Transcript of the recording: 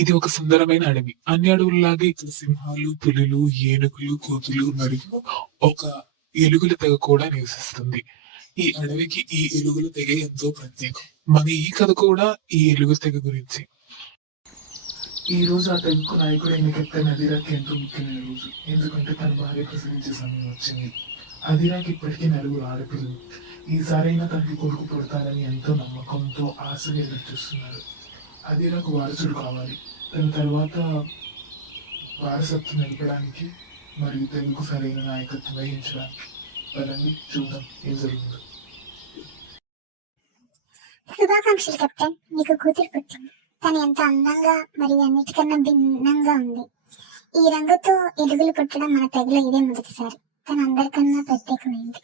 ఇది ఒక సుందరమైన అడవి. అన్ని అడవుల్లాగే ఇక్కడ సింహాలు, పులులు, ఏనుగులు, కోతులు మరియు ఒక ఎలుగుల తెగ కూడా నివసిస్తుంది. ఈ అడవికి ఈ ఎలుగుల తెగ ఎంతో ప్రత్యేకం. మన ఈ కథ కూడా ఈ ఎలుగు తెగ గురించి. ఈ రోజు ఆ తెగకు నాయకుడైన కెప్టెన్ అదిరాకి ఎంతో ముఖ్యమైన రోజు. ఎందుకంటే తన భార్య ప్రసవించే సమయం వచ్చింది. అదిరాకి ఇప్పటికీ నలుగురు ఆడపిల్లలు. ఈసారైనా తనకి కొడుకు పుడతారని ఎంతో నమ్మకంతో ఆశగా ఎదురు చూస్తున్నారు. అదిరాకు వారసుడు కావాలి. తన తర్వాత వారసత్వం నిలపడానికి మరియు తెలుగు సరైన నాయకత్వం వహించడానికి. పదండి చూద్దాం ఏం జరుగుతుందో. శుభాకాంక్షలు కెప్టెన్, మీకు కూతురు పుట్టింది. తను ఎంత అందంగా మరియు అన్నిటికన్నా భిన్నంగా ఉంది. ఈ రంగుతో ఎలుగులు పుట్టడం మన తెగలో ఇదే మొదటిసారి. తను అందరికన్నా ప్రత్యేకమైంది.